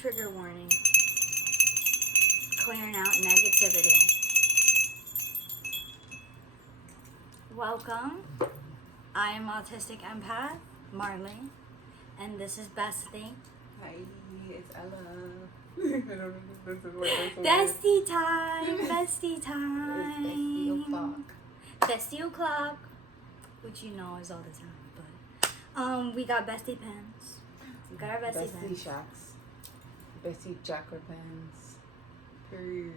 Trigger warning. Clearing out negativity. Welcome. I am Autistic Empath, Marley, and this is Bestie. Hi, it's Ella. Bestie time, bestie time. It's Bestie o'clock. Bestie o'clock, which you know is all the time, but we got bestie pens. We got our bestie pens. Shacks. Bestie Jacker pens. Period.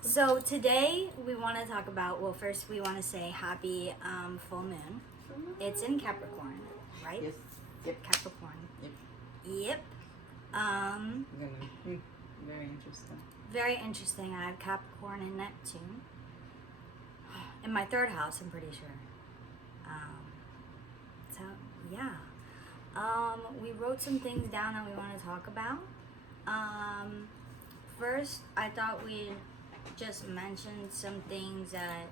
So today we want to talk about, well, first we want to say happy full moon. It's in Capricorn, right? Yes. Yep. Capricorn. Yep. Yep. Very interesting. Very interesting. I have Capricorn and Neptune in my third house, I'm pretty sure. So yeah. We wrote some things down that we want to talk about. First, I thought we'd just mention some things that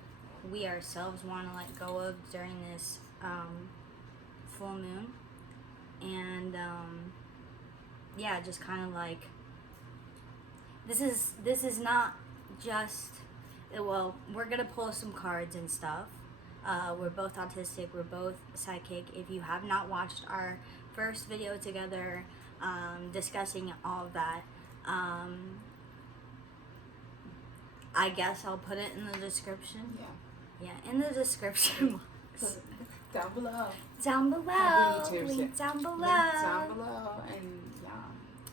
we ourselves want to let go of during this full moon. And yeah, just kind of like, this is not just, well, we're gonna pull some cards and stuff. We're both autistic, we're both psychic. If you have not watched our first video together discussing all of that, I guess I'll put it in the description. Yeah, in the description box. Down below. Down below. Link down below. Link down below. And yeah,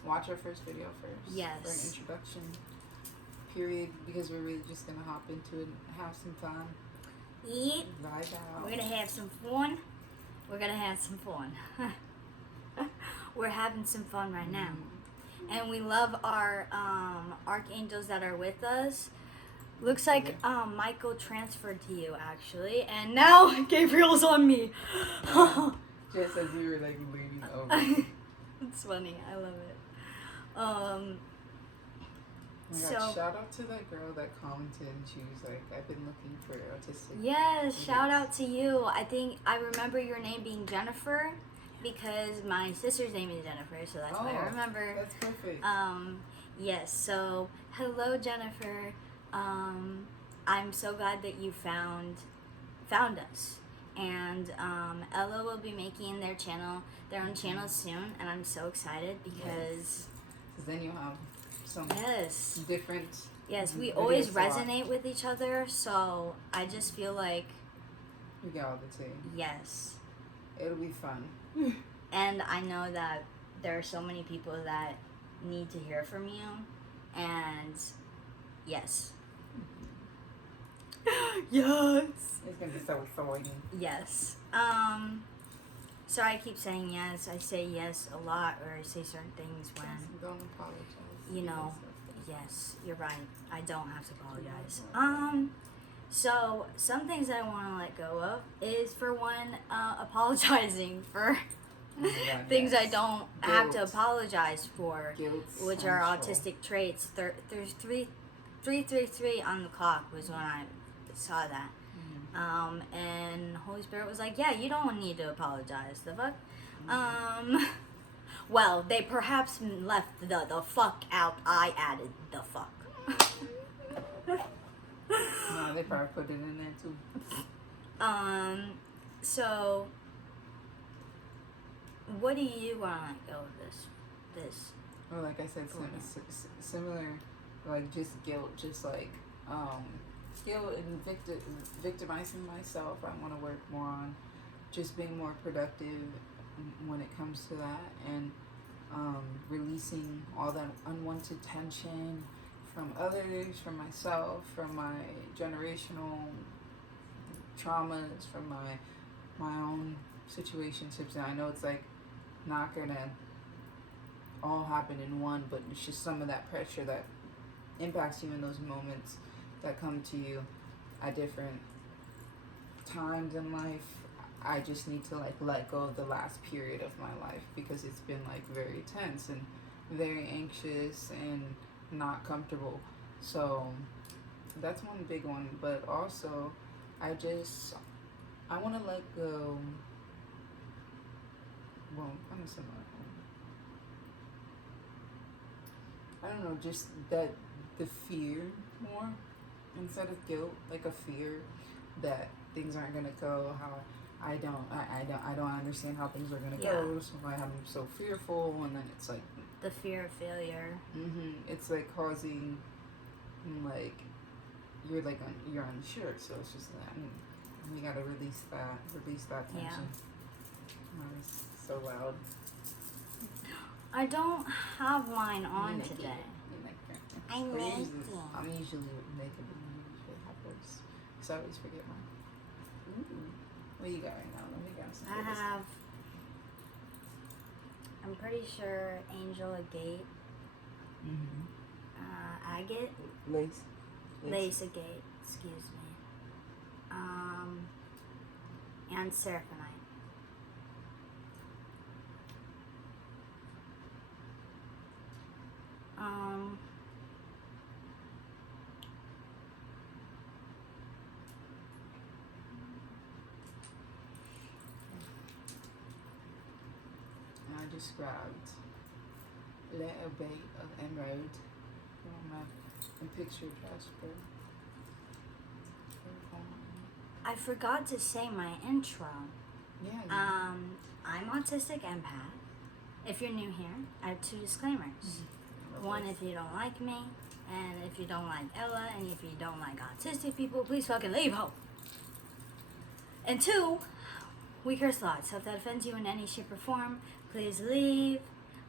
watch our first video first. Yes. For an introduction period, because we're really just going to hop into it and have some fun. Yep. Vibe out. We're going to have some fun. We're going to have some fun. We're having some fun right now. And we love our archangels that are with us. Looks like Michael transferred to you, actually, and now Gabriel's on me. Just as you were like leaning over. It's funny. I love it. Oh my God, shout out to that girl that commented, and she was like, I've been looking for autistic. Yes, shout out to you. I think I remember your name being Jennifer because my sister's name is Jennifer, so that's why I remember. That's perfect. Yes, so hello, Jennifer. I'm so glad that you found us, and Ella will be making their own channel soon, and I'm so excited because then you'll have some different. Yes, we always resonate with each other, so I just feel like we got all the tea. Yes, it'll be fun. And I know that there are so many people that need to hear from you, and yes. Yes. It's gonna be so exciting. Yes. So I keep saying yes. I say yes a lot, or I say certain things when. Don't apologize. You know. Yes, you're right. I don't have to apologize. So some things that I want to let go of is, for one, apologizing for things I don't have to apologize for, which are autistic traits. There's 333 on the clock was when I saw that. And Holy Spirit was like, yeah, you don't need to apologize. The fuck? Well, they perhaps left the fuck out. I added the fuck. No, they probably put it in there too. So what do you want to let go of this? Well, like I said, similar, like just guilt, just like guilt and victimizing myself. I want to work more on just being more productive when it comes to that, and releasing all that unwanted tension from others, from myself, from my generational traumas, from my own situationships. And I know it's like not gonna all happen in one, but it's just some of that pressure that impacts you in those moments that come to you at different times in life. I just need to like let go of the last period of my life, because it's been like very tense and very anxious and not comfortable. So that's one big one. But also I want to let go, well, kind of similar, I don't know, just that the fear more instead of guilt, like a fear that things aren't gonna go how I don't understand how things are gonna go, so I'm so fearful, and then it's like the fear of failure. It's like causing like you're unsure, so it's just that you gotta release that tension. Yeah. Oh, it's so loud. I don't have mine on today. I'm naked. I'm usually naked when you usually have those. So I always forget mine. Ooh. What you got right now? Let me grab some. I have, I'm pretty sure, Angel Agate. Agate? Lace Agate, excuse me. And Seraphonite. I just grabbed Letter Bay of Emerald and picture Jasper. I forgot to say my intro. Yeah. I'm Autistic Empath. If you're new here, I have 2 disclaimers. One, if you don't like me, and if you don't like Ella, and if you don't like autistic people, please fucking leave, ho. And 2, we curse a lot, so if that offends you in any shape or form, please leave.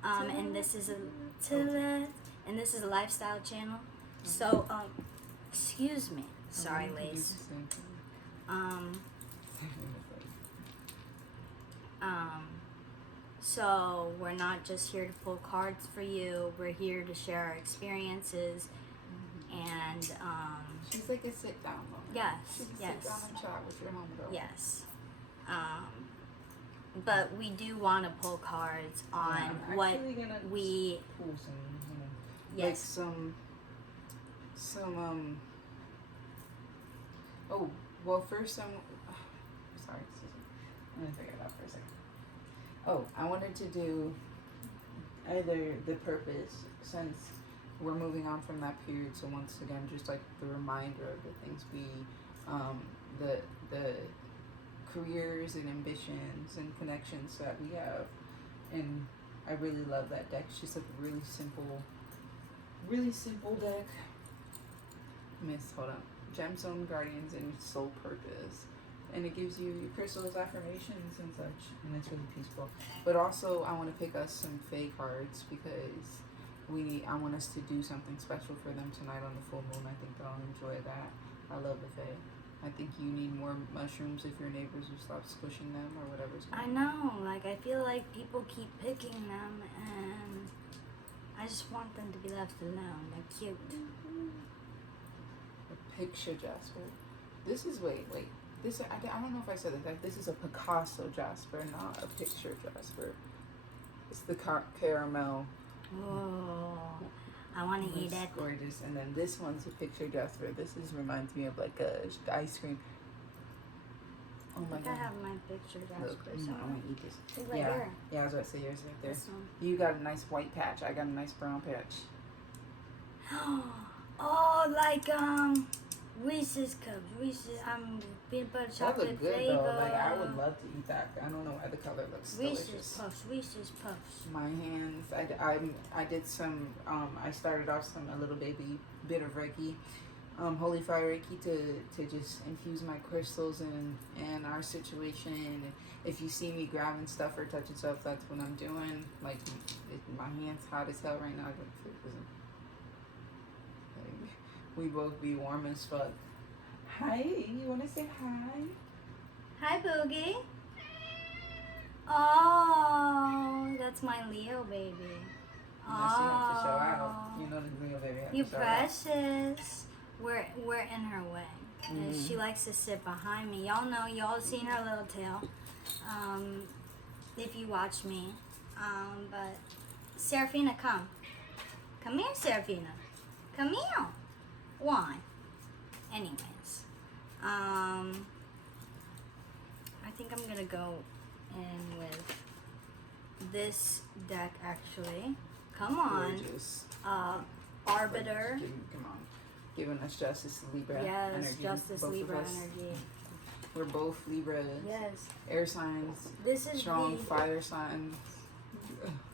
And this is a lifestyle channel. So, excuse me. Sorry, Lace. So we're not just here to pull cards for you. We're here to share our experiences, and she's like a sit down moment. Yes, Sit down and chat with your homegirl. Yes. But we do want to pull cards on what we pull some, yes. Like some oh, well, first sorry, I'm gonna figure it out for a second. Oh, I wanted to do either the purpose, since we're moving on from that period, so once again, just like the reminder of the things the careers and ambitions and connections that we have. And I really love that deck. It's just like a really simple deck. Hold on. Gemstone Guardians and Soul Purpose. And it gives you your crystals, affirmations, and such, and it's really peaceful. But also, I want to pick us some Fae cards because I want us to do something special for them tonight on the full moon. I think they'll enjoy that. I love the Fae. I think you need more mushrooms if your neighbors will stop squishing them or whatever's going on. I know, like I feel like people keep picking them, and I just want them to be left alone. They're cute. A picture Jasper. This is wait. This I don't know if I said it. Like, this is a Picasso Jasper, not a picture Jasper. It's the caramel. Oh, I want to eat it. Gorgeous. And then this one's a picture Jasper. This reminds me of like a ice cream. Oh my god. I have my picture Jasper. Look, I want to eat this. Right here. Yeah, I was about to say yours right there. This one. You got a nice white patch. I got a nice brown patch. Oh, like Reese's cups. Reese's peanut butter chocolate that look good flavor. though. Like, I would love to eat that. I don't know why the color looks delicious. Reese's Puffs. My hands. I did some. I started off a little baby bit of Reiki, Holy Fire Reiki to just infuse my crystals and our situation. And if you see me grabbing stuff or touching stuff, that's what I'm doing. Like, my hands hot as hell right now. We both be warm as fuck. Hi, you wanna say hi? Hi, Boogie. Oh, that's my Leo baby. Unless you have to show out. You know the Leo baby has You to show out. precious. We're in her way. And she likes to sit behind me. Y'all know, y'all seen her little tail. If you watch me. But Seraphina, come. Come here, Seraphina. Come here. Why? Anyways, I think I'm gonna go in with this deck actually. Come on. Gorgeous. Arbiter. Come on. Giving us Justice Libra yes, energy. Justice Both Libra of us. energy. We're both Libras. Yes. Air signs. This is strong the fire signs.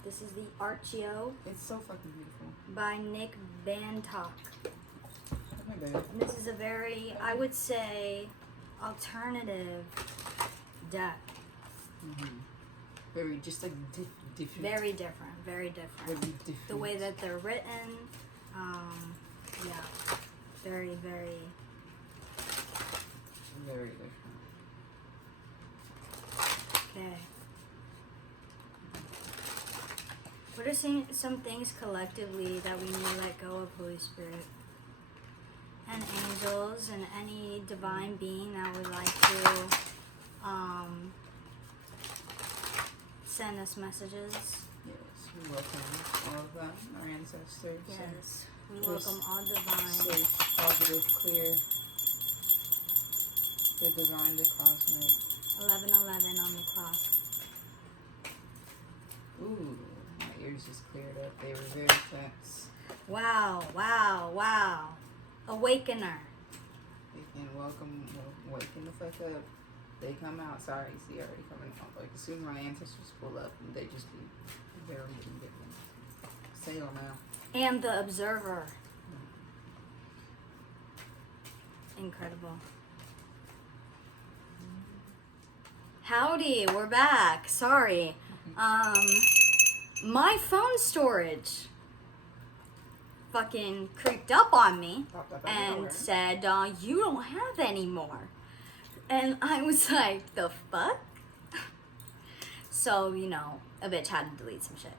This is the Archeo It's so fucking beautiful. by Nick Bantock. Oh my bad. And this is a very, I would say, alternative deck. Very just like different. Very different. Very different. Very different. The way that they're written, yeah, very, very. Very different. Okay. What are some things collectively that we need to let go of, Holy Spirit? And angels and any divine being that would like to send us messages. Yes, we welcome all of them, our ancestors. Yes, we welcome all divine. Safe, positive, clear. The divine, the cosmic. 11:11 on the clock. Ooh, my ears just cleared up. They were very tense. Wow, wow, wow. Awakener. They can waken the fuck up. They come out. Sorry, see, already coming out. Like, as soon as my ancestors pull up, they just be very different. Sail now. And the observer. Incredible. Howdy, we're back. Sorry. My phone storage fucking creeped up on me and said, you don't have any more. And I was like, the fuck? So, you know, a bitch had to delete some shit.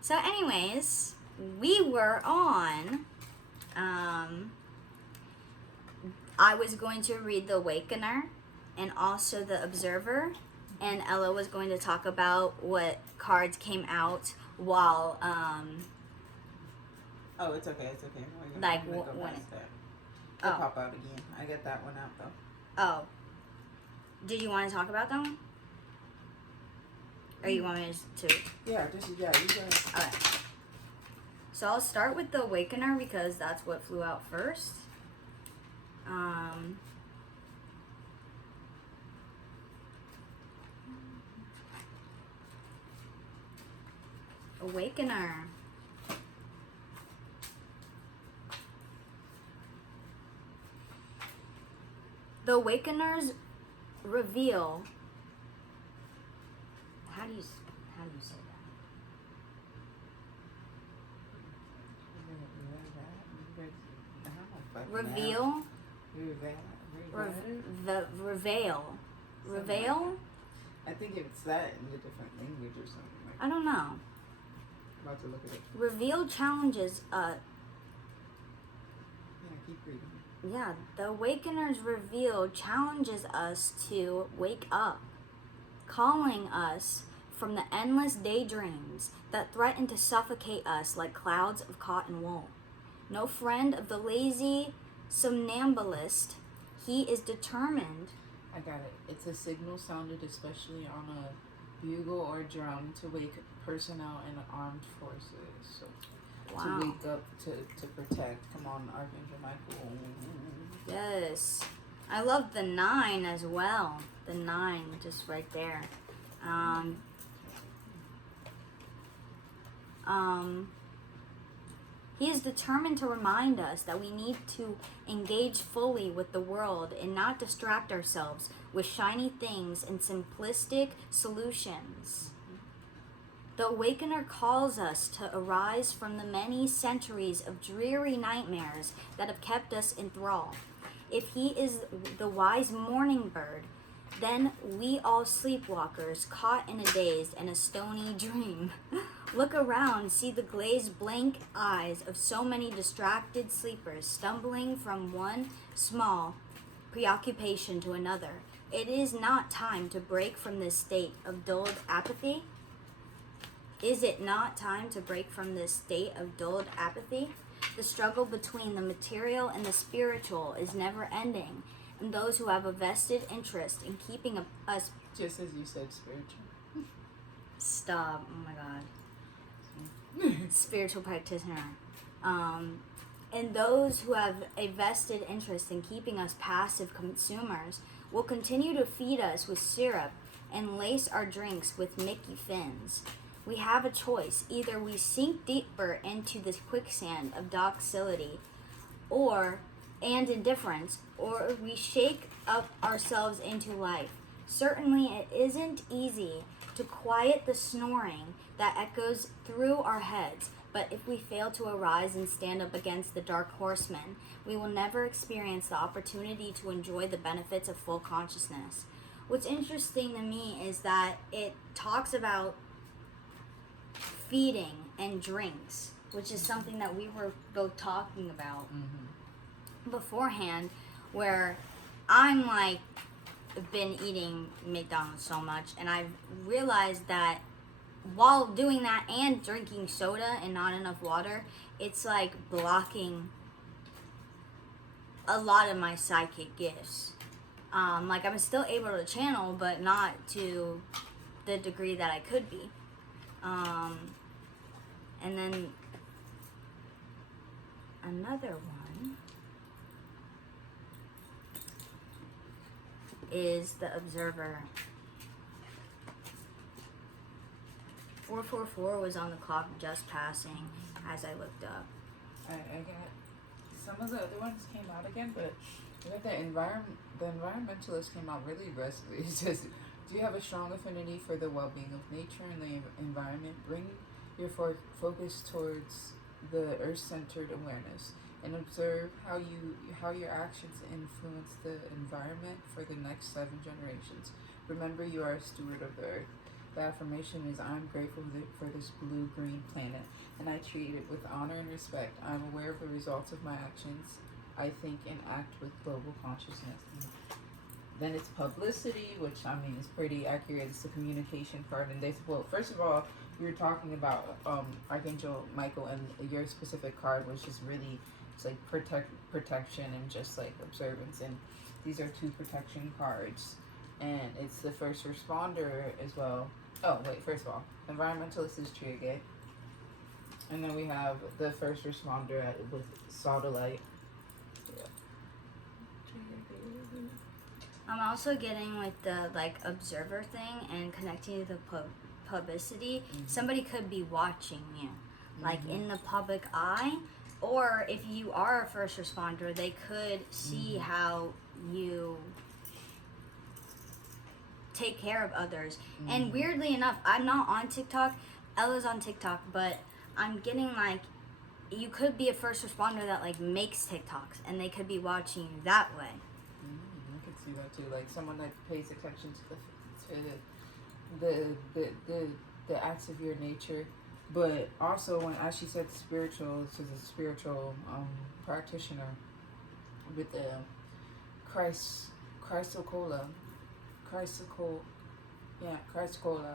So anyways, we were on, I was going to read The Awakener and also The Observer, and Ella was going to talk about what cards came out while, Oh, it's okay, it's okay. Like, I'm gonna go when past that. It'll pop out again. I got that one out, though. Oh. Did you want to talk about that one? Or you want me to? Yeah, you go. Alright. So I'll start with The Awakener because that's what flew out first. Awakener. The Awakeners reveal. How do you say that? Reveal. Reveal. Reveal. I think it's that in a different language or something. Like I don't know. I'm about to look at it. Reveal challenges. Yeah, keep reading. Yeah, the Awakener's reveal challenges us to wake up, calling us from the endless daydreams that threaten to suffocate us like clouds of cotton wool. No friend of the lazy somnambulist, he is determined. I got it. It's a signal sounded especially on a bugle or drum to wake personnel in armed forces. So Wow. to wake up to protect. Come on, Archangel Michael. Yes. I love the 9 as well. The 9, just right there. He is determined to remind us that we need to engage fully with the world and not distract ourselves with shiny things and simplistic solutions. The Awakener calls us to arise from the many centuries of dreary nightmares that have kept us in thrall. If he is the wise morning bird, then we all sleepwalkers caught in a daze and a stony dream. Look around, see the glazed blank eyes of so many distracted sleepers stumbling from one small preoccupation to another. It is not time to break from this state of dulled apathy. Is it not time to break from this state of dulled apathy? The struggle between the material and the spiritual is never ending, and those who have a vested interest in keeping us... Just as you said, spiritual. Stop. Oh my God. spiritual practitioner. And those who have a vested interest in keeping us passive consumers will continue to feed us with syrup and lace our drinks with Mickey fins. We have a choice. Either we sink deeper into this quicksand of docility and indifference, or we shake up ourselves into life. Certainly it isn't easy to quiet the snoring that echoes through our heads, but if we fail to arise and stand up against the dark horsemen, we will never experience the opportunity to enjoy the benefits of full consciousness. What's interesting to me is that it talks about feeding and drinks, which is something that we were both talking about beforehand, where I'm like, been eating McDonald's so much, and I've realized that while doing that and drinking soda and not enough water, it's like blocking a lot of my psychic gifts. Like I'm still able to channel, but not to the degree that I could be. And then another one is the Observer. 444 was on the clock just passing as I looked up. I got some of the other ones came out again, but I got the environmentalist came out really aggressively. It says, do you have a strong affinity for the well-being of nature and the environment? Bring your focus towards the earth-centered awareness and observe how your actions influence the environment for the next 7 generations. Remember, you are a steward of the earth. The affirmation is, I'm grateful for this blue-green planet, and I treat it with honor and respect. I'm aware of the results of my actions. I think and act with global consciousness. Then it's publicity, which I mean is pretty accurate. It's the communication card, and well, first of all, we were talking about Archangel Michael, and your specific card was just really, it's like protection and just like observance, and these are 2 protection cards, and it's the first responder as well. Oh wait, first of all, environmentalist is Triage, and then we have the first responder with Sodalite. I'm also getting with the like observer thing and connecting to the publicity. Somebody could be watching you, like in the public eye, or if you are a first responder, they could see how you take care of others. And weirdly enough, I'm not on TikTok. Ella's on TikTok, but I'm getting like, you could be a first responder that like makes TikToks, and they could be watching you that way. I could see that too, like someone that pays attention to the acts of your nature, but also when, as she said, spiritual, this is a spiritual practitioner with the Chrysocolla,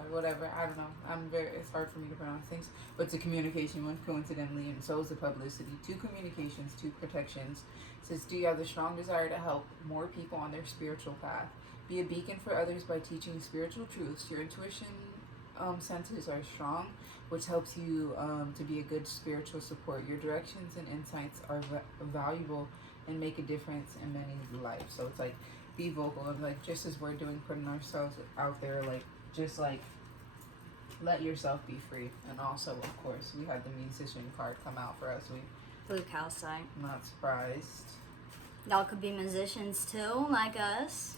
whatever. I don't know. It's hard for me to pronounce things, but it's a communication one, coincidentally, and so is the publicity. 2 communications, 2 protections. It says, do you have the strong desire to help more people on their spiritual path? Be a beacon for others by teaching spiritual truths. Your intuition senses are strong, which helps you to be a good spiritual support. Your directions and insights are valuable and make a difference in many lives. So it's like, be vocal, and like just as we're doing, putting ourselves out there, like just like let yourself be free. And also, of course, we had the musician card come out for us. Blue calcite. Not surprised. Y'all could be musicians too, like us.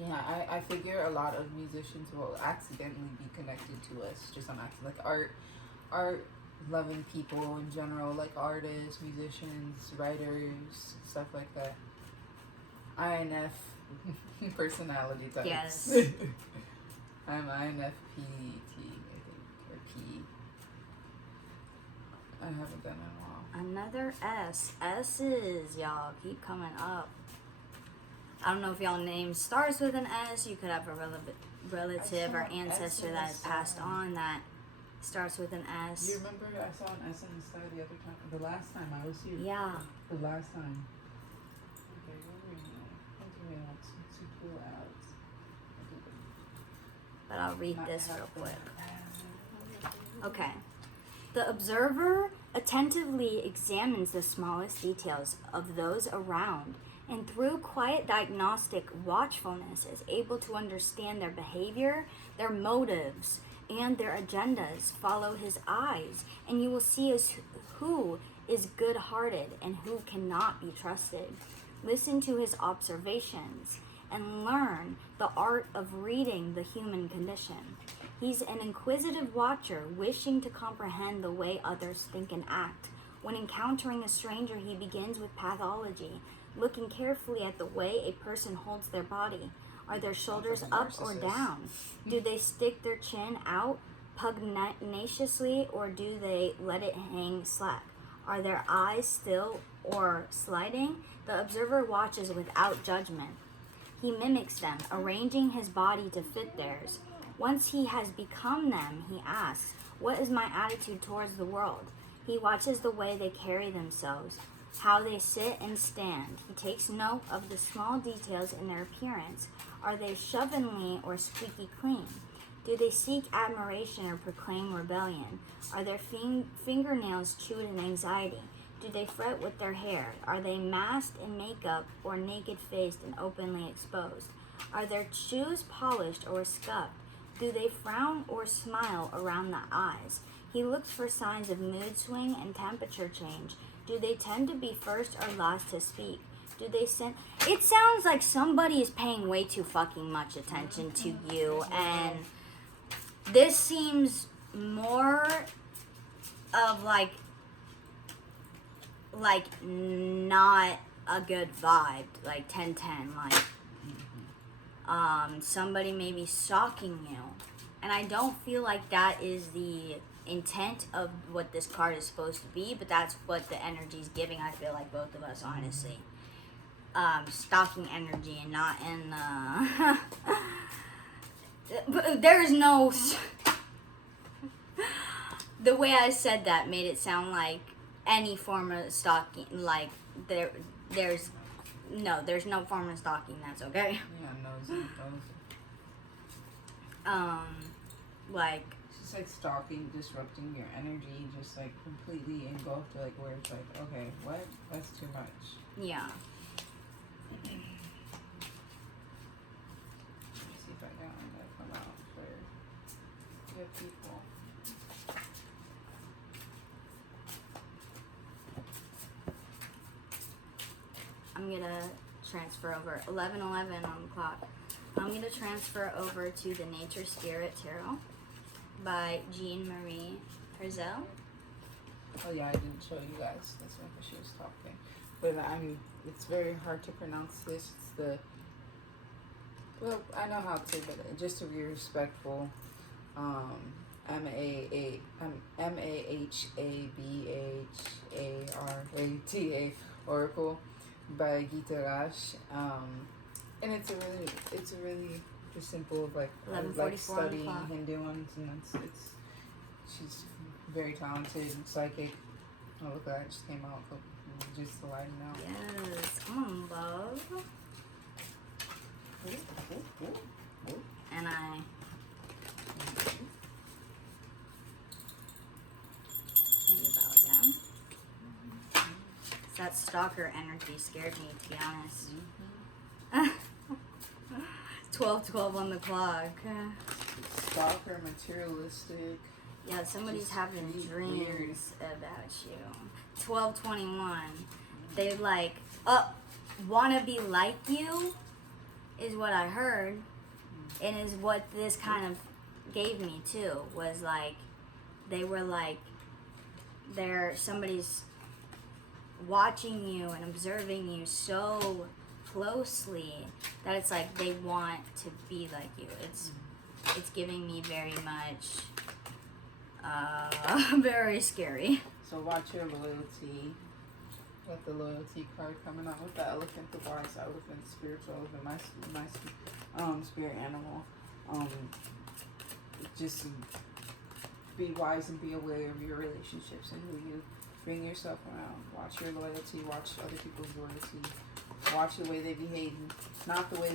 Yeah, I figure a lot of musicians will accidentally be connected to us, just on accident, like art loving people in general, like artists, musicians, writers, stuff like that. INF personality types. Yes. I'm INFP, I think, or P. I haven't done it in a while. Another S. S's, y'all, keep coming up. I don't know if y'all name starts with an S. You could have a relative or ancestor that has passed on that starts with an S. You remember I saw an S on the side the other time? The last time I was here. Yeah. The last time. Okay, to pull out. But I'll read this real quick. Okay. The observer attentively examines the smallest details of those around, and through quiet diagnostic watchfulness is able to understand their behavior, their motives, and their agendas. Follow his eyes, and you will see who is good-hearted and who cannot be trusted. Listen to his observations and learn the art of reading the human condition. He's an inquisitive watcher, wishing to comprehend the way others think and act. When encountering a stranger, he begins with pathology, looking carefully at the way a person holds their body. Are their shoulders up or down? Do they stick their chin out pugnaciously, or do they let it hang slack? Are their eyes still or sliding? The observer watches without judgment. He mimics them, arranging his body to fit theirs. Once he has become them, he asks, "What is my attitude towards the world?" He watches the way they carry themselves, how they sit and stand. He takes note of the small details in their appearance. Are they slovenly or squeaky clean? Do they seek admiration or proclaim rebellion? Are their fingernails chewed in anxiety? Do they fret with their hair? Are they masked in makeup or naked-faced and openly exposed? Are their shoes polished or scuffed? Do they frown or smile around the eyes? He looks for signs of mood swing and temperature change. Do they tend to be first or last to speak? Do they send... It sounds like somebody is paying way too fucking much attention to you, and this seems more of like not a good vibe, like 10-10, like somebody may be stalking you, and I don't feel like that is the intent of what this card is supposed to be, but that's what the energy is giving. I feel like both of us, honestly, stalking energy, and not in but there is no the way I said that made it sound like any form of stalking, like there's no form of stalking. That's okay. Yeah, nosy. Like, it's just like stalking, disrupting your energy, just like completely engulfed, like where it's like, okay, what? That's too much. Yeah. Let me see if I got one that come out for your people. I'm gonna transfer over 11:11 on the clock. I'm gonna transfer over to the Nature Spirit Tarot by Jean Marie Herzl. Oh yeah, I didn't show you guys. That's when she was talking. But it's very hard to pronounce this. It's the, well, I know how to, but just to be respectful, Mahabharata Oracle by Gita Raj. And it's a really just simple, like, I like studying Hindu ones, and she's very talented, psychic. Oh, look, that just came out, just to lighten out. Yes, come on, love. And I think about them. That stalker energy scared me, to be honest. 12:12 on the clock. Stalker, materialistic. Yeah, somebody's having dreams about you. 12:21. They like, wanna be like you, is what I heard, and is what this kind of gave me too. Was like, they were like, somebody's watching you and observing you so closely that it's like they want to be like you. It's giving me very much very scary. So watch your loyalty. Got the loyalty card coming out with the elephant, the wise elephant, spiritual elephant, my spirit animal. Just be wise and be aware of your relationships and who you bring yourself around. Watch your loyalty. Watch other people's loyalty. Watch the way they behave, not the way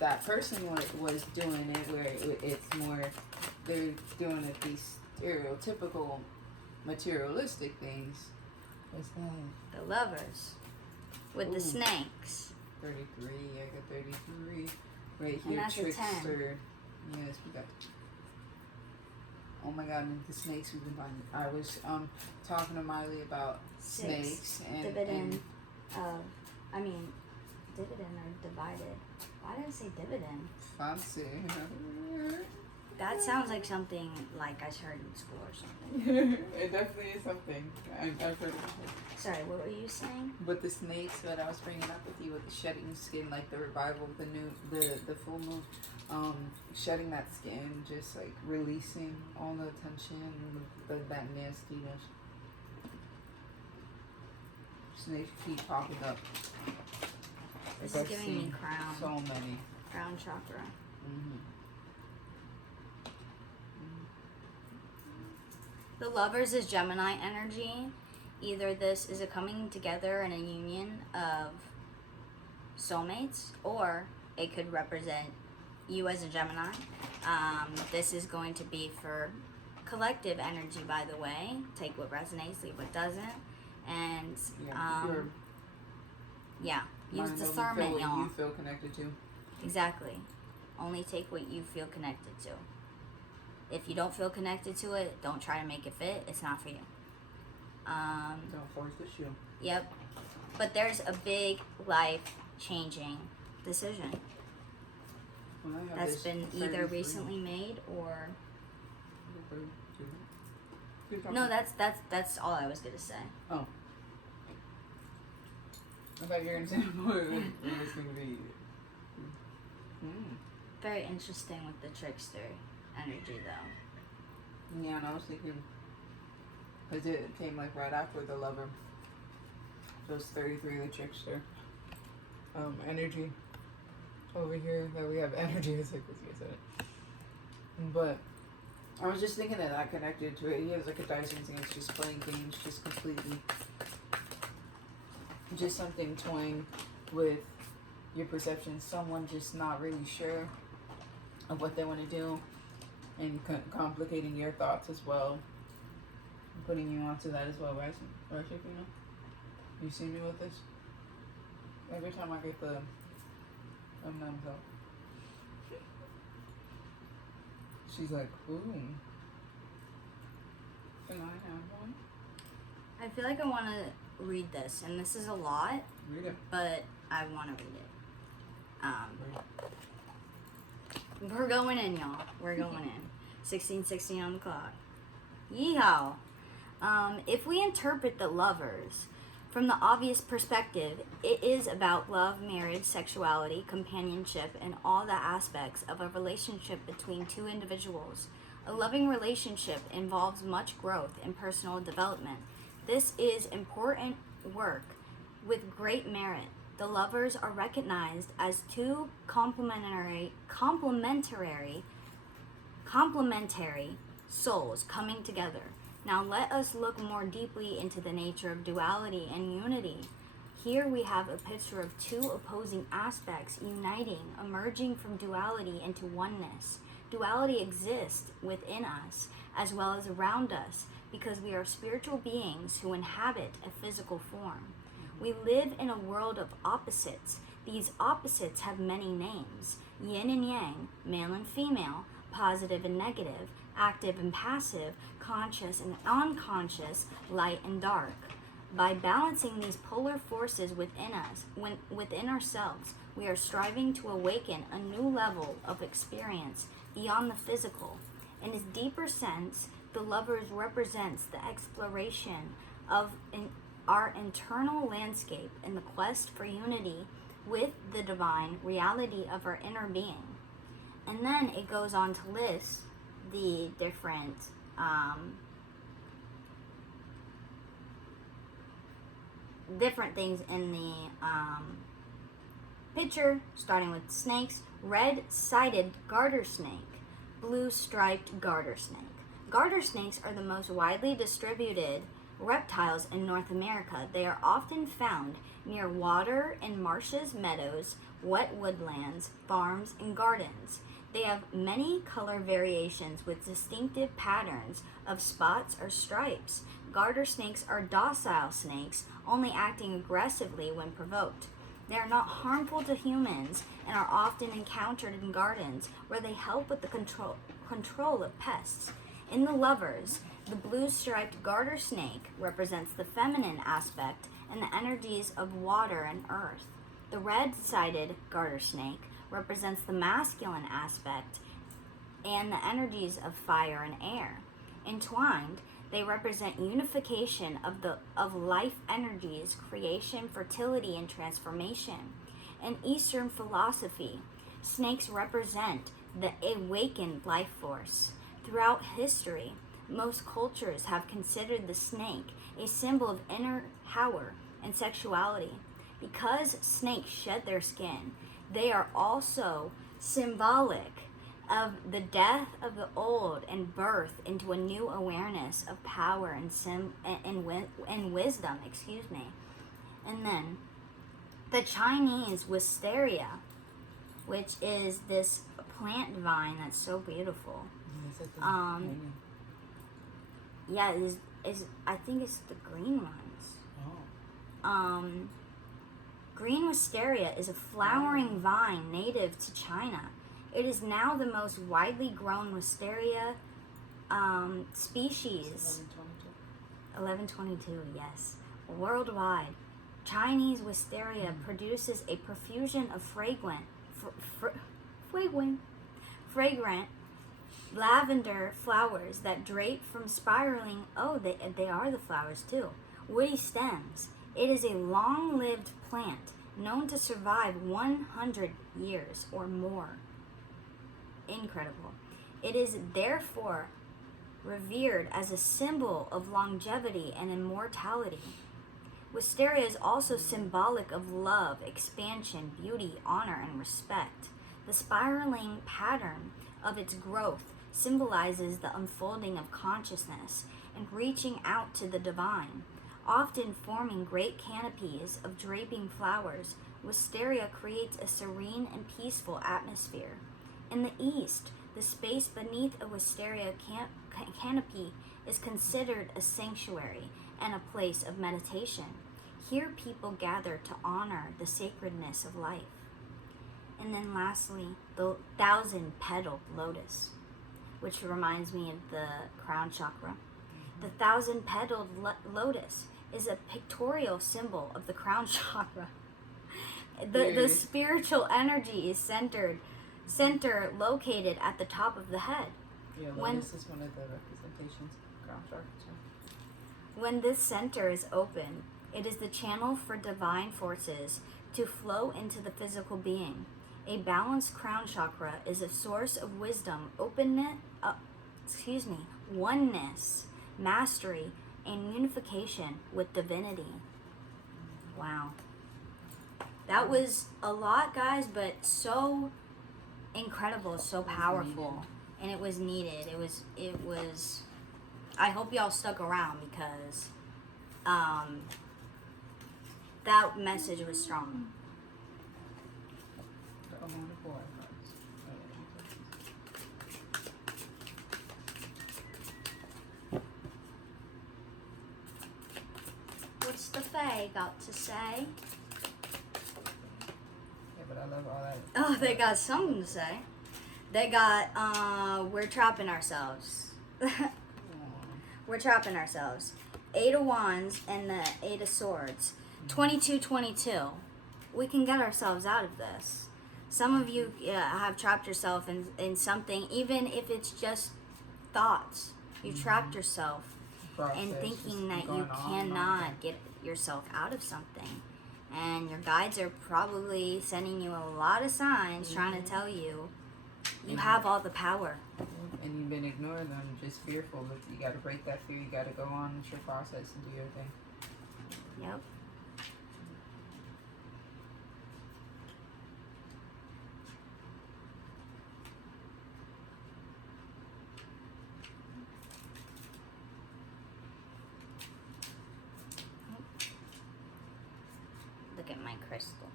that person was doing it, where it's more they're doing it the stereotypical materialistic things. What's that? The lovers. With Ooh. the snakes. 33. I got 33. Right And here, that's a 10. trickster. Yes, we got. Oh my God, the snakes we've been talking. I was talking to Miley about 6. snakes and Dividend of, I mean, dividend or divided. Why did I say dividend? fancy. That sounds like something like I heard in school or something. It definitely is something. I've heard it before. Sorry, what were you saying? But the snakes that I was bringing up with you with the shedding skin, like the revival, the full moon, shedding that skin, just like releasing all the tension, that nastiness. Snakes keep popping up. This Like is I've giving me seen crown. so many. Crown chakra. Mm-hmm. The lovers is Gemini energy. Either this is a coming together and a union of soulmates, or it could represent you as a Gemini. This is going to be for collective energy, by the way. Take what resonates, leave what doesn't. And use discernment, y'all. You feel connected to. Exactly. Only take what you feel connected to. If you don't feel connected to it, don't try to make it fit. It's not for you. Don't force the shoe. Yep. But there's a big life-changing decision that's been either recently made or... No, that's all I was gonna say. Oh. I thought you were gonna say more. It was gonna be. Very interesting with the trickster energy, though. Yeah, and I was thinking, because it came like right after the lover. So it's 33, the trickster. Energy. Over here, that we have energy, it's like this, you said it. But I was just thinking that connected to it. He has like a Dyson thing, it's just playing games, just completely. Just something toying with your perception. Someone just not really sure of what they want to do, and complicating your thoughts as well, putting you onto that as well, right? Right, you know? You see me with this? Every time I get the numbs up, she's like, ooh, can I have one? I feel like I want to read this, and this is a lot. Read it. But I want to read it. We're going in, y'all. We're going in. 16:16 on the clock. Yeehaw. If we interpret the lovers from the obvious perspective, it is about love, marriage, sexuality, companionship, and all the aspects of a relationship between two individuals. A loving relationship involves much growth and personal development. This is important work with great merit. The lovers are recognized as two complementary souls coming together. Now let us look more deeply into the nature of duality and unity. Here we have a picture of two opposing aspects uniting, emerging from duality into oneness. Duality exists within us as well as around us because we are spiritual beings who inhabit a physical form. We live in a world of opposites. These opposites have many names: yin and yang, male and female, positive and negative, active and passive, conscious and unconscious, light and dark. By balancing these polar forces within us, within ourselves, we are striving to awaken a new level of experience beyond the physical. In its deeper sense, the lovers represents the exploration of our internal landscape in the quest for unity with the divine reality of our inner being. And then it goes on to list the different things in the picture, starting with snakes: red-sided garter snake, blue-striped garter snake. Garter snakes are the most widely distributed reptiles in North America. They are often found near water in marshes, meadows, wet woodlands, farms, and gardens. They have many color variations with distinctive patterns of spots or stripes. Garter snakes are docile snakes, only acting aggressively when provoked. They are not harmful to humans and are often encountered in gardens where they help with the control of pests. In the lovers, the blue-striped garter snake represents the feminine aspect and the energies of water and earth. The red-sided garter snake represents the masculine aspect and the energies of fire and air. Entwined, they represent unification of life energies, creation, fertility, and transformation. In Eastern philosophy, snakes represent the awakened life force. Throughout history, most cultures have considered the snake a symbol of inner power and sexuality. Because snakes shed their skin, they are also symbolic of the death of the old and birth into a new awareness of power and wisdom. And then the Chinese wisteria, which is this plant vine that's so beautiful. Yeah, is I think it's the green ones. Green wisteria is a flowering vine native to China. It is now the most widely grown wisteria species. 1122, yes. Worldwide, Chinese wisteria produces a profusion of fragrant lavender flowers that drape from spiraling, they are the flowers too, woody stems. It is a long-lived plant known to survive 100 years or more. Incredible. It is therefore revered as a symbol of longevity and immortality. Wisteria is also symbolic of love, expansion, beauty, honor, and respect. The spiraling pattern of its growth symbolizes the unfolding of consciousness and reaching out to the divine. Often forming great canopies of draping flowers, wisteria creates a serene and peaceful atmosphere. In the East, the space beneath a wisteria canopy is considered a sanctuary and a place of meditation. Here people gather to honor the sacredness of life. And then lastly, the 1,000-petaled lotus, which reminds me of the crown chakra. The 1,000-petaled lotus is a pictorial symbol of the crown chakra. The spiritual energy is center located at the top of the head. Yeah, lotus is one of the representations of crown chakra. When this center is open, it is the channel for divine forces to flow into the physical being. A balanced crown chakra is a source of wisdom, oneness, mastery, and unification with divinity. Wow. That was a lot, guys, but so incredible, so powerful. And it was needed. It was I hope y'all stuck around because that message was strong. What's the Fae got to say? Yeah, but I love all that. Oh, they got something to say. They got, we're trapping ourselves. We're trapping ourselves. 8 of Wands and the 8 of Swords. 22-22. We can get ourselves out of this. Some of you have trapped yourself in something, even if it's just thoughts. You trapped yourself in thinking that you cannot get yourself out of something. And your guides are probably sending you a lot of signs trying to tell you you have all the power. And you've been ignoring them, just fearful. But you got to break that fear. You got to go on with your process and do your thing. Yep. Look at my crystal.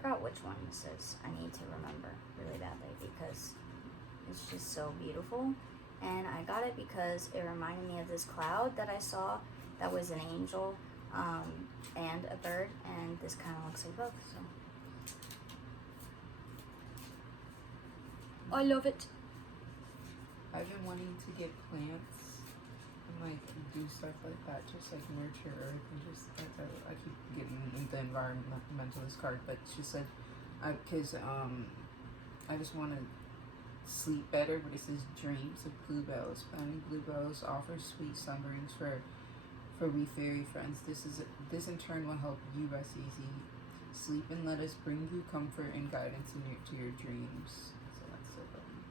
forgot which one this is. I need to remember really badly because it's just so beautiful. And I got it because it reminded me of this cloud that I saw that was an angel and a bird, and this kind of looks like both. So I love it. I've been wanting to get plants and like do stuff like that, just like nurture earth and just I keep getting the environmentalist card, but she said, because I just want to sleep better. But it says dreams of bluebells. Planting bluebells offers sweet slumberings for we fairy friends. This in turn will help you rest easy. Sleep and let us bring you comfort and guidance to your dreams. So that's so funny.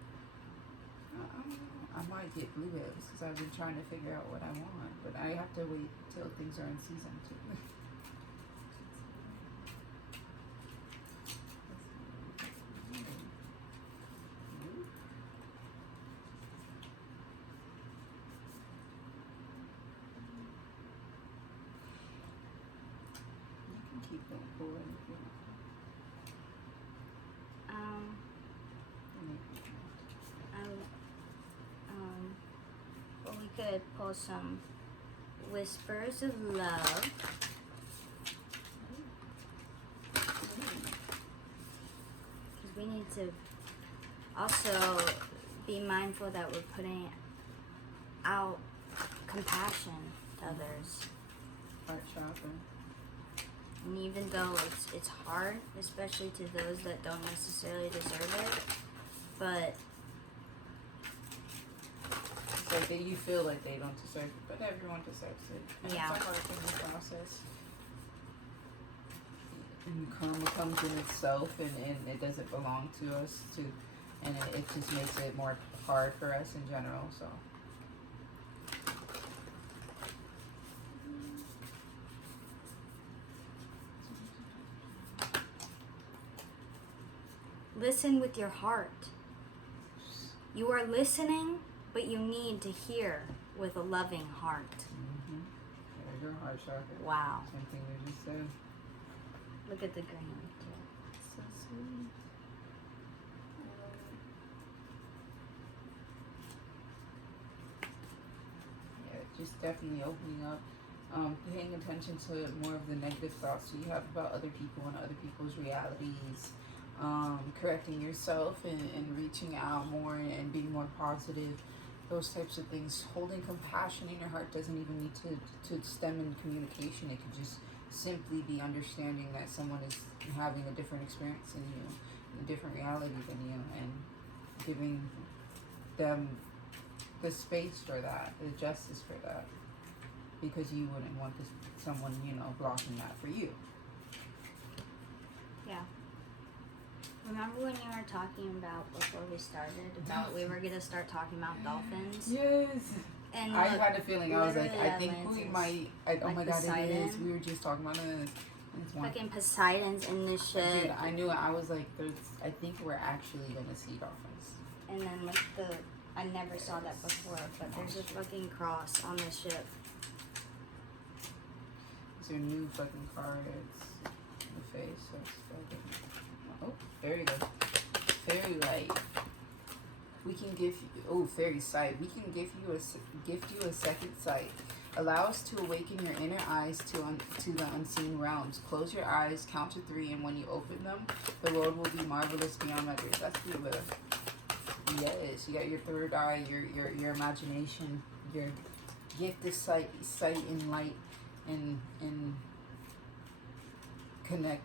I might get bluebells because I've been trying to figure out what I want, but I have to wait till things are in season too. You can keep them going if you want. Well, we could pull some whispers of love. Because we need to also be mindful that we're putting out compassion to others. Heart chakra. And even though it's hard, especially to those that don't necessarily deserve it, but it's like you feel like they don't deserve it, but everyone deserves it. And yeah. It's a hard thing to process. And karma comes in itself, and it doesn't belong to us, and it just makes it more hard for us in general. So. Listen with your heart. You are listening, but you need to hear with a loving heart. Mm-hmm. There's your heart chakra. Wow. Same thing we just said. Look at the green. So sweet. Yeah, just definitely opening up. Paying attention to more of the negative thoughts you have about other people and other people's realities. Correcting yourself and reaching out more and being more positive, those types of things. Holding compassion in your heart doesn't even need to stem in communication. It could just simply be understanding that someone is having a different experience than you, a different reality than you, and giving them the space for that, the justice for that, because you wouldn't want someone, blocking that for you. Yeah. Remember when you were talking about, before we started, about we were going to start talking about dolphins? Yes. And I look, had a feeling, I was like, I think Atlantis, we might, oh my god, Poseidon. it is. We were just talking about it. It's one. Fucking Poseidon's in this shit. Dude, I knew it. I was like, I think we're actually going to see dolphins. And then I never saw that before, but there's a fucking cross on the ship. It's your new fucking cards in the face. So oh, there you go. Fairy light. We can give you, fairy sight. We can gift you a second sight. Allow us to awaken your inner eyes to the unseen realms. Close your eyes, count to 3, and when you open them, the world will be marvelous beyond measure. That's beautiful. Yes, you got your third eye, your imagination, your gift of sight in light, and connect.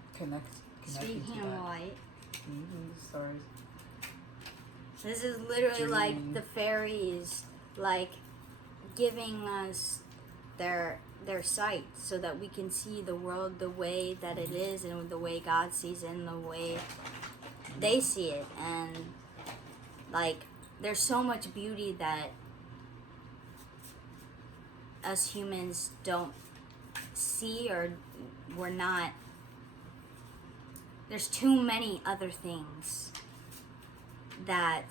Speaking of light. The stars. This is literally Dreaming. like the fairies, like giving us their sight so that we can see the world the way that it is, and the way God sees it, and the way they see it. And like, there's so much beauty that us humans don't see, or we're not. There's too many other things that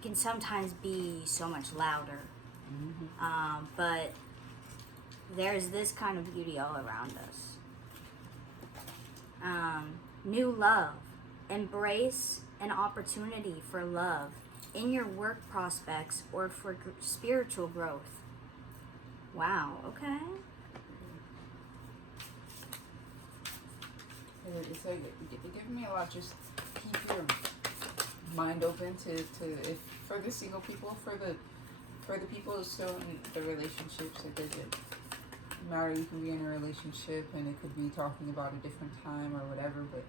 can sometimes be so much louder. But there's this kind of beauty all around us. New love. Embrace an opportunity for love in your work prospects or for spiritual growth. Wow, okay. It's like it gives me a lot. Just keep your mind open to if for the single people, for the people still in the relationships. It doesn't matter. You can be in a relationship and it could be talking about a different time or whatever. But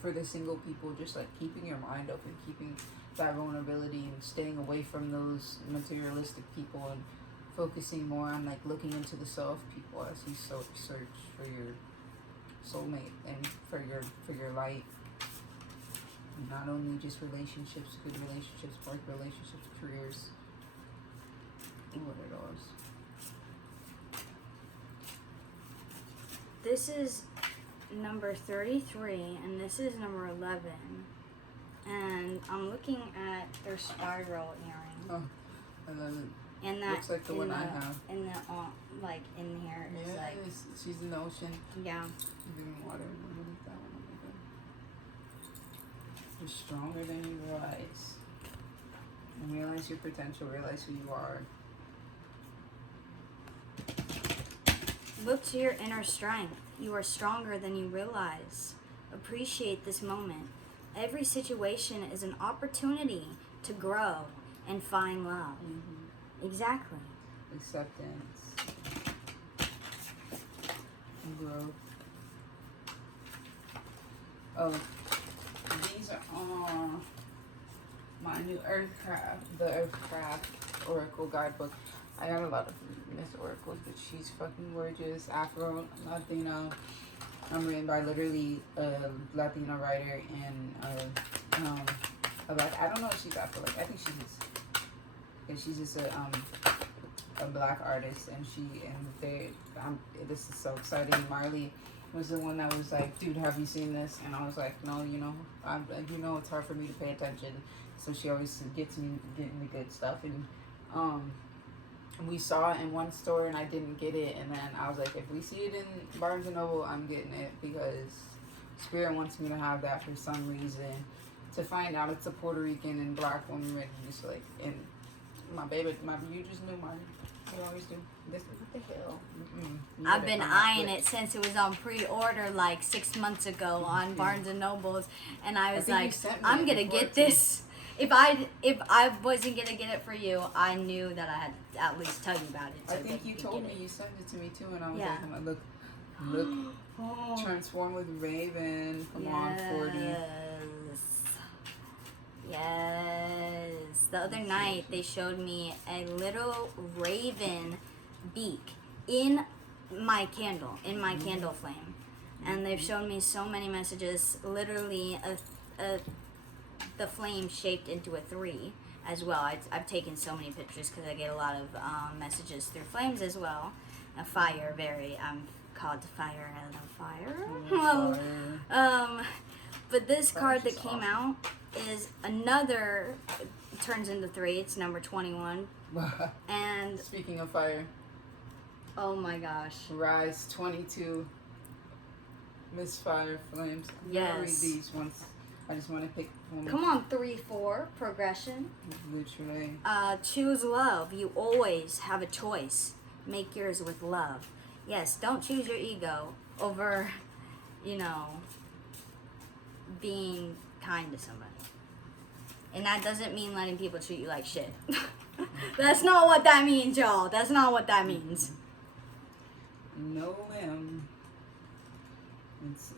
for the single people, just like keeping your mind open, keeping that vulnerability, and staying away from those materialistic people and focusing more on like looking into the self people as you search for your soulmate and for your light. Not only just relationships, good relationships, work relationships, careers, what it all is. This is number 33 and this is number 11. And I'm looking at their spiral earring. Oh, I love it. And that looks like the one I have. In the like in here is yeah, like she's in the ocean. yeah. She's in water. Underneath that one. Oh my God. You're stronger than you realize. And realize your potential. Realize who you are. Look to your inner strength. You are stronger than you realize. Appreciate this moment. Every situation is an opportunity to grow and find love. Mm-hmm. Exactly. Acceptance. And growth. Oh, these are my new the Earthcraft Oracle guidebook. I got a lot of Miss Oracles, but she's fucking gorgeous. Afro Latino. I'm written by literally a Latino writer and a black. I don't know if she's Afro. Like I think she's just a black artist, and this is so exciting. Marley was the one that was like, dude, have you seen this? And I was like, no, it's hard for me to pay attention. So she always gets me getting the good stuff, and we saw it in one store and I didn't get it, and then I was like, if we see it in Barnes & Noble, I'm getting it, because Spirit wants me to have that for some reason. To find out it's a Puerto Rican and black woman written, just like, and you just knew you always do. This, what the hell? I've been eyeing it since it was on pre-order like 6 months ago on Barnes & Noble's, and I was like, I'm gonna get this. If I wasn't gonna get it for you, I knew that I had to at least tell you about it. So I think you told me, you sent it to me too, and I was like, look, transform with Raven. Come on, 40. Yes. The other night they showed me a little raven beak in my candle, candle flame, and they've shown me so many messages. Literally the flame shaped into a 3 as well. I've taken so many pictures because I get a lot of messages through flames as well. A fire, I'm called to fire. I love fire. But this card that came out is another, turns into 3. It's number 21. And speaking of fire. Oh my gosh. Rise 22. Misfire flames. I'm gonna read these once. I just want to pick one. Come on, 3-4 progression. Literally. Choose love. You always have a choice. Make yours with love. Yes, don't choose your ego over, being kind to somebody. And that doesn't mean letting people treat you like shit. That's not what that means, y'all. That's not what that means. No,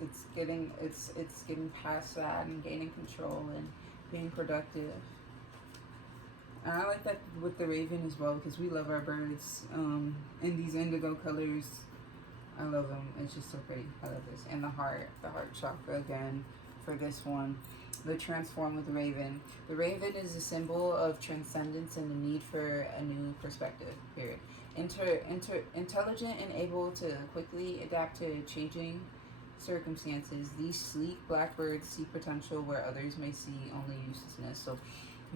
It's getting past that and gaining control and being productive. And I like that with the Raven as well, because we love our birds in these indigo colors. I love them. It's just so pretty. I love this. And the heart chakra again for this one. The transform with Raven. The Raven is a symbol of transcendence and the need for a new perspective. Period. Intelligent and able to quickly adapt to changing circumstances. These sleek black birds see potential where others may see only uselessness. So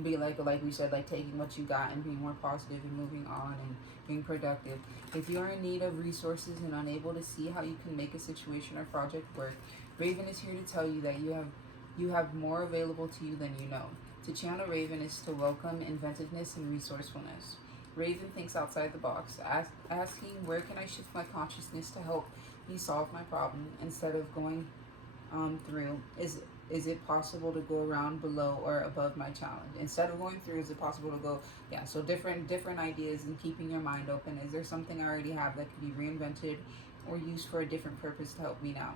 be like we said, like taking what you got and being more positive and moving on and being productive. If you are in need of resources and unable to see how you can make a situation or project work, Raven is here to tell you that you have more available to you than you know. To channel Raven is to welcome inventiveness and resourcefulness. Raven thinks outside the box, asking where can I shift my consciousness to help me solve my problem instead of going through. Is it possible to go around, below, or above my challenge? Instead of going through, is it possible to go, yeah, so different ideas and keeping your mind open. Is there something I already have that can be reinvented or used for a different purpose to help me now?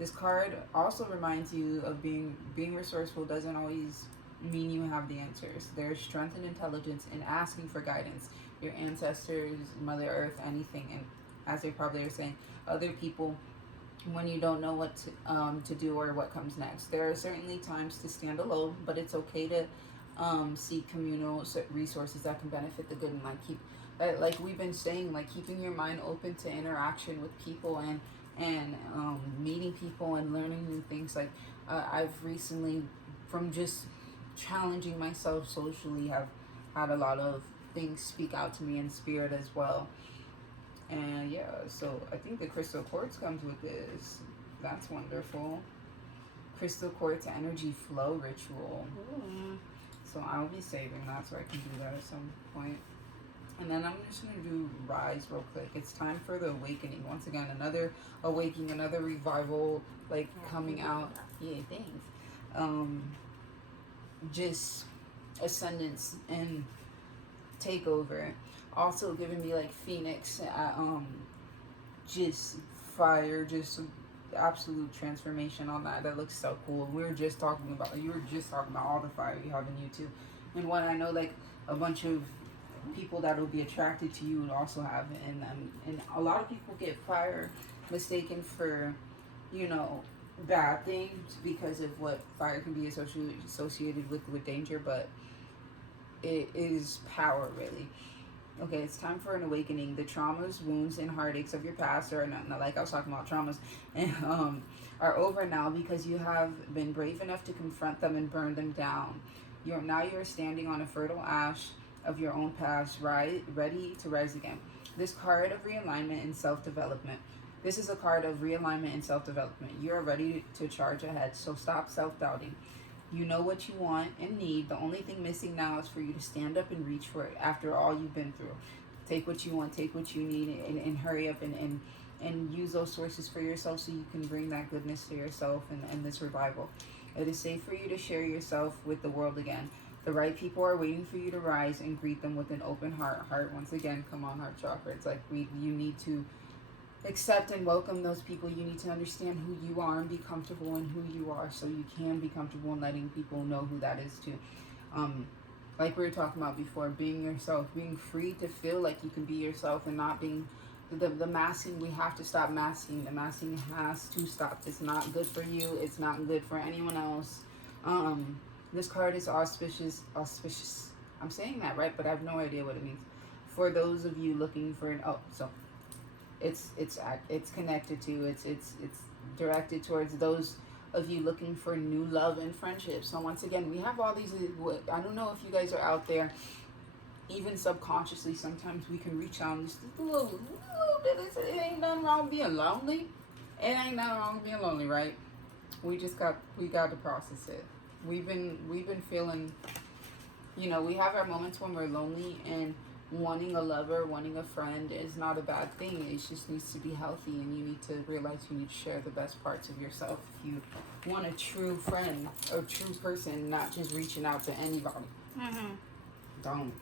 This card also reminds you of being resourceful doesn't always mean you have the answers. There's strength and intelligence in asking for guidance. Your ancestors, Mother Earth, anything, and as they probably are saying, other people, when you don't know what to do or what comes next. There are certainly times to stand alone, but it's okay to seek communal resources that can benefit the good and like we've been saying, like keeping your mind open to interaction with people and meeting people and learning new things. Like I've recently, from just challenging myself socially, have had a lot of things speak out to me in spirit as well. And yeah, so I think the crystal quartz comes with this. That's wonderful. Crystal quartz energy flow ritual. Ooh. So I'll be saving that so I can do that at some point. And then I'm just going to do rise real quick. It's time for the awakening. Once again, another awakening, another revival, like coming out. Yeah, thanks. Just ascendance and takeover. Also giving me like Phoenix, just fire, just absolute transformation on that. That looks so cool. You were just talking about all the fire you have in you too. And what I know, like a bunch of people that will be attracted to you would also have it. And a lot of people get fire mistaken for, bad things because of what fire can be associated with danger, but it is power, really. Okay, it's time for an awakening. The traumas, wounds, and heartaches of your past, or not like I was talking about traumas, and are over now because you have been brave enough to confront them and burn them down. You're standing on a fertile ash of your own past, ready to rise again. This card of realignment and self-development. This is a card of realignment and self-development. You are ready to charge ahead, so stop self-doubting. You know what you want and need. The only thing missing now is for you to stand up and reach for it after all you've been through. Take what you want, take what you need, and hurry up and use those sources for yourself so you can bring that goodness to yourself and this revival. It is safe for you to share yourself with the world again. The right people are waiting for you to rise and greet them with an open heart. Heart, once again, come on, heart chakra. It's like you need to accept and welcome those people. You need to understand who you are and be comfortable in who you are so you can be comfortable in letting people know who that is too. Like we were talking about before, being yourself, being free to feel like you can be yourself and not being the masking. We have to stop masking. The masking has to stop. It's not good for you. It's not good for anyone else. This card is auspicious. I'm saying that right, but I have no idea what it means. For those of you looking for it's connected to, it's directed towards those of you looking for new love and friendship. So once again, we have all these, I don't know if you guys are out there, even subconsciously, sometimes we can reach out and just a little bit. It ain't nothing wrong being lonely. It ain't nothing wrong being lonely, right? We got to process it. We've been feeling, we have our moments when we're lonely, and wanting a lover, wanting a friend is not a bad thing. It just needs to be healthy, and you need to realize you need to share the best parts of yourself if you want a true friend or true person, not just reaching out to anybody. Don't.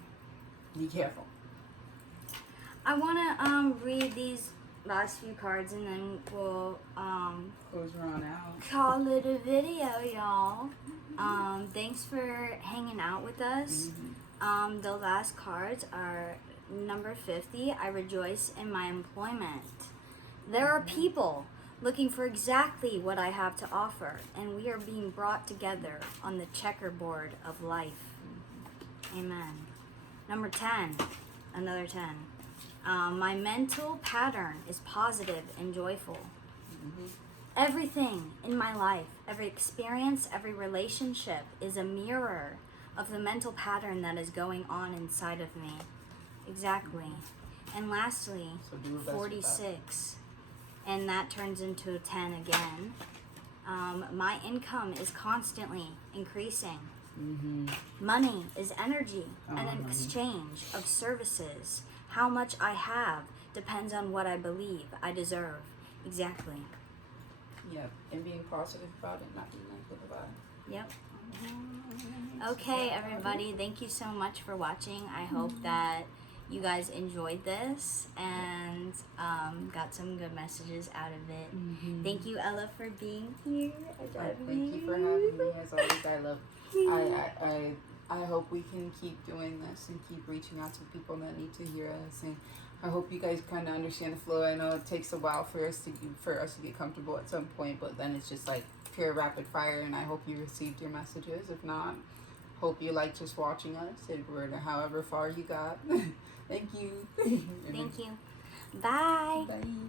Be careful. I want to read these last few cards and then we'll close around out. Call it a video, y'all. Thanks for hanging out with us. The last cards are number 50. I rejoice in my employment. There are people looking for exactly what I have to offer, and we are being brought together on the checkerboard of life. Amen. Number 10, another 10. My mental pattern is positive and joyful. Everything in my life, every experience, every relationship is a mirror of the mental pattern that is going on inside of me. Exactly. And lastly, So do your best with that. 46, and that turns into a 10 again. My income is constantly increasing. Money is energy, and an exchange of services. How much I have depends on what I believe I deserve. Exactly. Yep, and being positive about it, not being negative about it. Yep. Okay, everybody, thank you so much for watching. I hope that you guys enjoyed this and got some good messages out of it. Thank you, Ella, for being here. Thank you for having me. As always, I hope we can keep doing this and keep reaching out to people that need to hear us. And I hope you guys kind of understand the flow. I know it takes a while for us to get comfortable at some point, but then it's just like pure rapid fire. And I hope you received your messages. If not, hope you like just watching us. And we're however far you got. Thank you. Thank you. Bye. Bye.